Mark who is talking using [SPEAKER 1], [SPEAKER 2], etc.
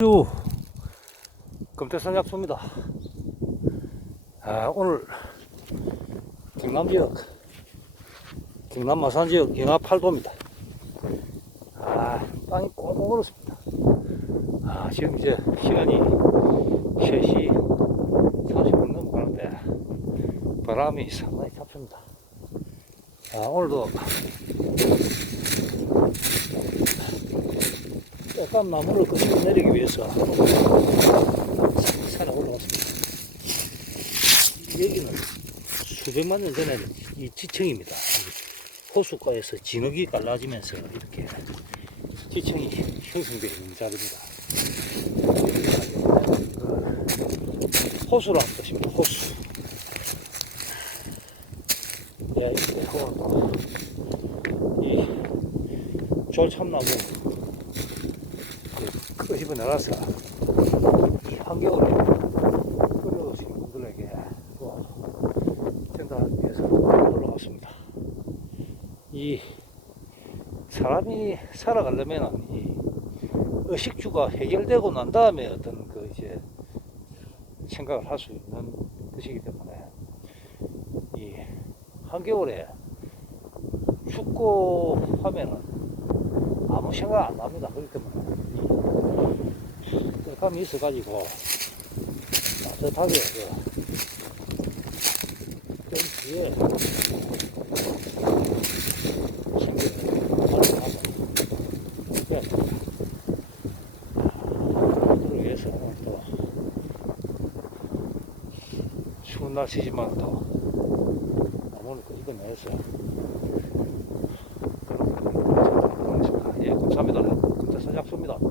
[SPEAKER 1] 요 금태산 약소입니다. 아, 오늘 경남 지역, 경남 마산 지역 영하 8도입니다. 아, 땅이 꽁꽁 얼었습니다. 아, 지금 이제 시간이 3시 40분 넘어가는데 바람이 상당히 잡습니다. 아, 오늘도 약간 나무를 거치고 내리기 위해서 산에 올라왔습니다. 여기는 수백만 년 전에 이 지층입니다. 이 호수가에서 진흙이 갈라지면서 이렇게 지층이 형성되어 있는 자리입니다. 호수라는 뜻입니다. 호수. 예, 이렇게 하고 이 졸참나무 끄집어 내려서 이 환경을 끓여오신 분들에게 또 전달하기 위해서 올라왔습니다. 이 사람이 살아가려면 이 의식주가 해결되고 난 다음에 어떤 그 이제 생각을 할 수 있는 것이기 때문에 이 한겨울에 춥고 하면은 아무 생각 안 납니다. 그렇기 때문에 뜰감이 있어가지고 따뜻하게 그 뒤에 날씨지만 또 나무를 끄집어내서 그런 거 예, 감사합니다. 금태선 약소입니다.